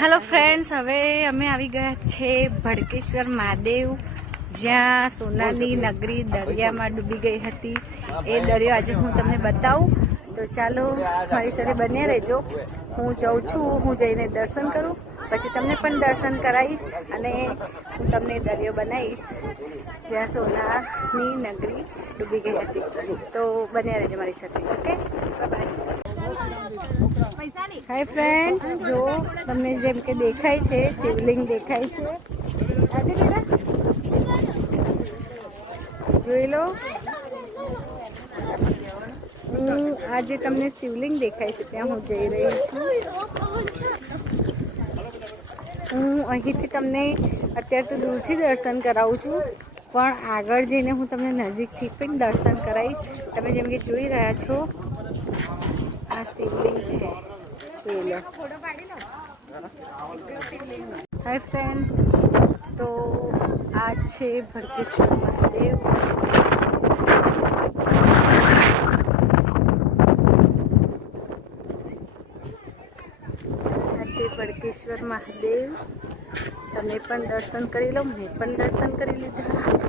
Hello friends, હવે અમે આવી ગયા છે ભડકેશ્વર મહાદેવ, જ્યાં સોનાની નગરી દરિયામાં ડૂબી ગઈ હતી. એ દરિયો આજે હું તમને બતાવું, તો ચાલો મારી સાથે બન્યા રહેજો. હું જાઉં છું, હું જઈને દર્શન કરું, પછી તમને પણ દર્શન કરાવીશ અને હું તમને દરિયો બનાવીશ જ્યાં સોનાની નગરી ડૂબી ગઈ હતી. તો બન્યા રહેજો મારી સાથે. Okay, by. હાય ફ્રેન્ડ્સ, જો તમને જેમ કે દેખાય છે શિવલિંગ દેખાય છે. આજે જોઈ લો, હું આજે તમને શિવલિંગ દેખાય છે ત્યાં હું જઈ રહી છું. હું અહીંથી તમને અત્યારે તો દૂરથી દર્શન કરાવું છું, પણ આગળ જઈને હું તમને નજીકથી પણ દર્શન કરાવીશ. તમે જેમ કે જોઈ રહ્યા છો, આ શિવલિંગ છે, જોઈ લો. હાય ફ્રેન્ડ્સ, તો આ છે ભડકેશ્વર મહાદેવ. આ છે ભડકેશ્વર મહાદેવ. તમે પણ દર્શન કરી લો, મેં પણ દર્શન કરી લીધા.